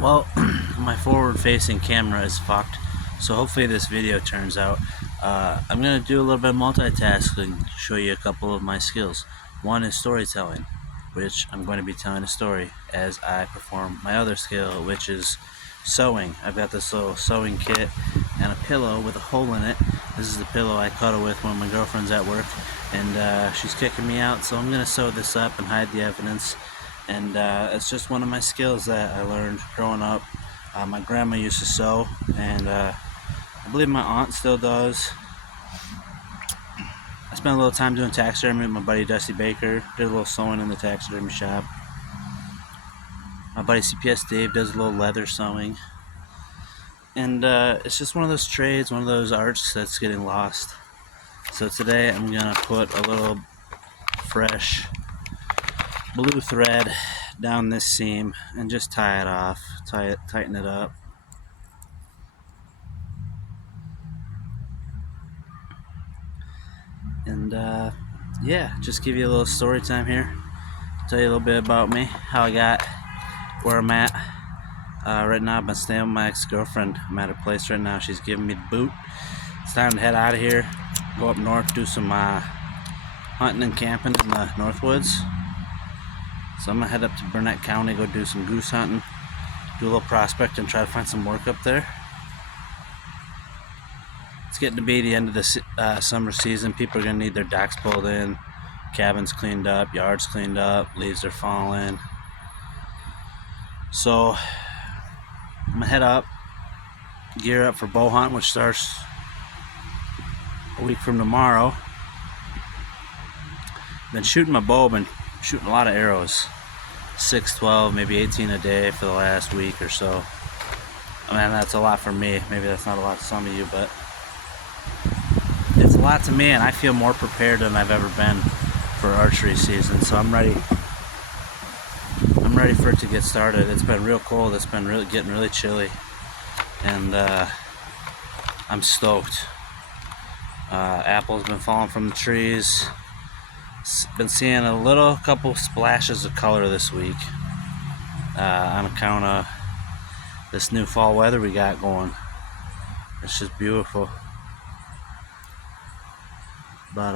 Well, my forward-facing camera is fucked, so hopefully this video turns out. I'm gonna do a little bit of multitasking, show you a couple of my skills. One is storytelling, which I'm going to be telling a story as I perform my other skill, which is sewing. I've got this little sewing kit and a pillow with a hole in it. This is the pillow I cuddle with when my girlfriend's at work, and she's kicking me out, so I'm gonna sew this up and hide the evidence. And it's just one of my skills that I learned growing up. My grandma used to sew, and I believe my aunt still does. I spent a little time doing taxidermy with my buddy Dusty Baker. Did a little sewing in the taxidermy shop. My buddy CPS Dave does a little leather sewing. And it's just one of those trades, one of those arts that's getting lost. So today I'm gonna put a little fresh blue thread down this seam and just tie it off, tighten it up. And yeah, just give you a little story time here. Tell you a little bit about me, how I got where I'm at. Right now I've been staying with my ex-girlfriend. I'm at her place right now. She's giving me the boot. It's time to head out of here, go up north, do some hunting and camping in the Northwoods. So I'm gonna head up to Burnett County, go do some goose hunting, do a little prospecting, try to find some work up there. It's getting to be the end of the summer season. People are gonna need their docks pulled in, cabins cleaned up, yards cleaned up, leaves are falling. So I'm gonna head up, gear up for bow hunt, which starts a week from tomorrow. Been shooting my bow, been shooting a lot of arrows, 6, 12, maybe 18 a day for the last week or so. I mean, that's a lot for me. Maybe that's not a lot to some of you, but it's a lot to me, and I feel more prepared than I've ever been for archery season. So I'm ready for it to get started. It's been real cold. It's been getting really chilly, and I'm stoked. Apples been falling from the trees. Been seeing a couple splashes of color this week on account of this new fall weather we got going. It's just beautiful. But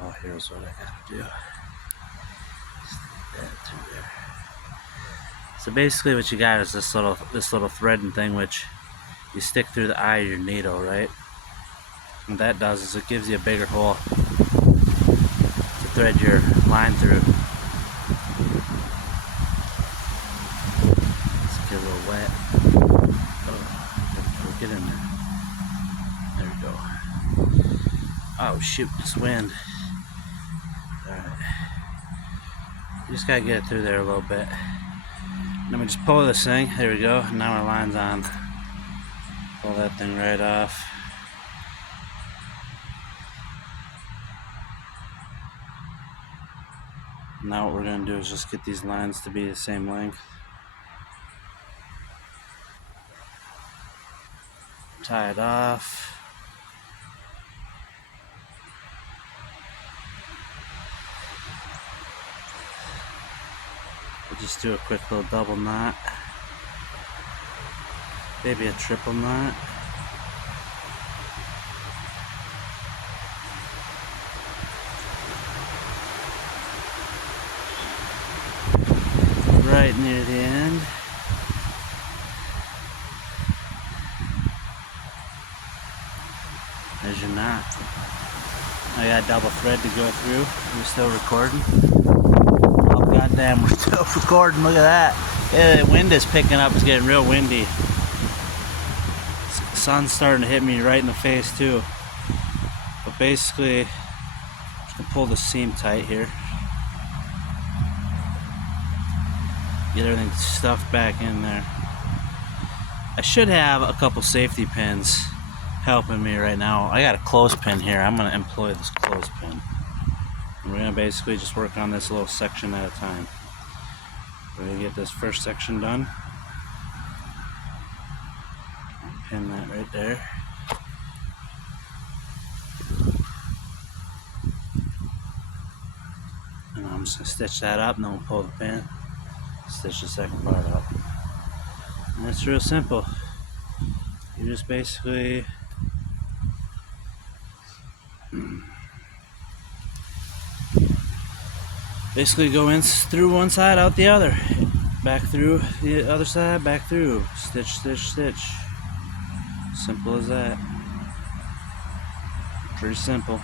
oh, here's what I gotta do. Stick that through there. So basically, what you got is this little threading thing, which you stick through the eye of your needle, right? And what that does is it gives you a bigger hole to thread your line through. Let's get a little wet. Oh, get in there. There we go. Oh shoot, this wind. Alright. You just gotta get it through there a little bit. Then we just pull this thing. There we go. Now our line's on. Pull that thing right off. Now what we're going to do is just get these lines to be the same length. Tie it off. We'll just do a quick little double knot. Maybe a triple knot. Right near the end. There's your knot. I got a double thread to go through. We're still recording. Oh goddamn, we're still recording. Look at that. Yeah, the wind is picking up. It's getting real windy. The sun's starting to hit me right in the face too. But basically, I'm just gonna pull the seam tight here. Get everything stuffed back in there. I should have a couple safety pins helping me right now. I got a clothespin here. I'm going to employ this clothespin. And we're going to basically just work on this little section at a time. We're going to get this first section done. Pin that right there. And I'm just going to stitch that up and then we'll pull the pin. stitch the second part up. And it's real simple. You just basically go in through one side, out the other, back through the other side, back through, stitch, stitch, stitch. Simple as that. Pretty simple.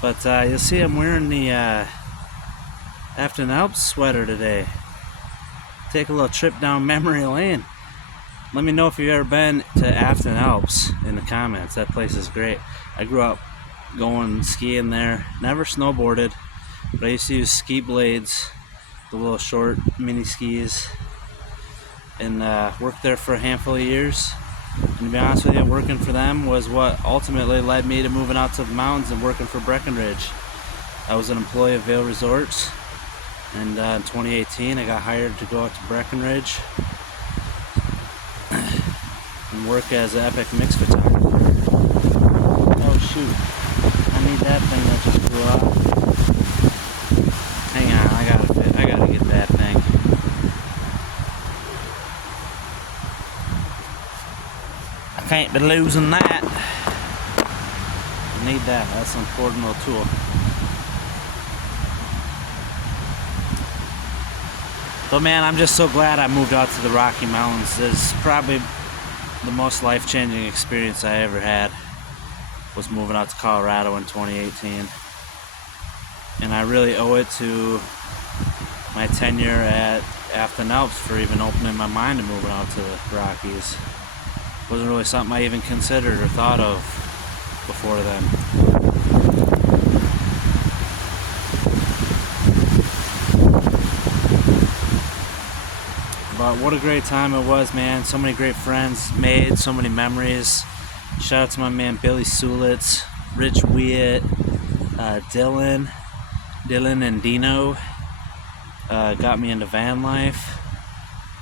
But you'll see I'm wearing the Afton Alps sweater today. Take a little trip down memory lane. Let me know if you've ever been to Afton Alps in the comments. That place is great. I grew up going skiing there. Never snowboarded, but I used to use ski blades, the little short mini skis, and worked there for a handful of years. And to be honest with you, working for them was what ultimately led me to moving out to the mountains and working for Breckenridge. I was an employee of Vail Resorts, and in 2018 I got hired to go out to Breckenridge and work as an epic mix photographer. Oh shoot, I need that thing that just blew off. Hang on, I gotta get that thing. Can't be losing that. I need that. That's an important little tool. But man, I'm just so glad I moved out to the Rocky Mountains. It's probably the most life-changing experience I ever had, was moving out to Colorado in 2018. And I really owe it to my tenure at Afton Alps for even opening my mind to moving out to the Rockies. Wasn't really something I even considered or thought of before then. But what a great time it was, man. So many great friends made, so many memories. Shout out to my man Billy Sulitz, Rich Wiett, Dylan and Dino got me into van life.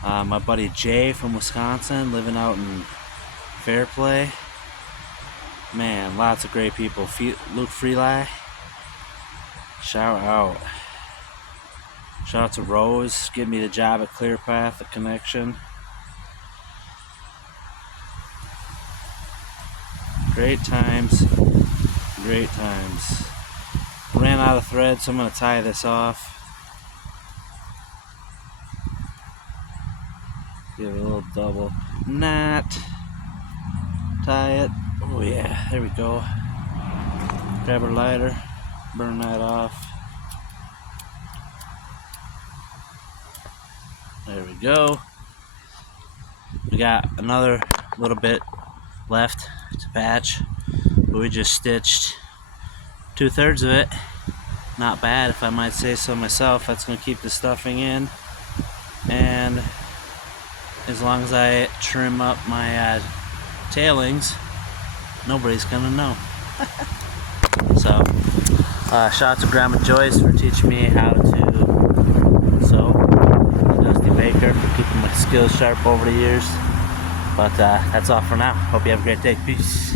My buddy Jay from Wisconsin, living out in Fairplay. Man, lots of great people. Luke Freeli. Shout out. Shout out to Rose, getting me the job at ClearPath, the connection. Great times. Great times. Ran out of thread, so I'm going to tie this off. Give it a little double knot. Tie it. Oh yeah, there we go. Grab our lighter, burn that off. There we go. We got another little bit left to patch, but we just stitched 2/3 of it. Not bad, if I might say so myself. That's going to keep the stuffing in, and as long as I trim up my tailings, nobody's gonna know. So, shout out to Grandma Joyce for teaching me how to sew. Dusty Baker for keeping my skills sharp over the years. But that's all for now. Hope you have a great day. Peace.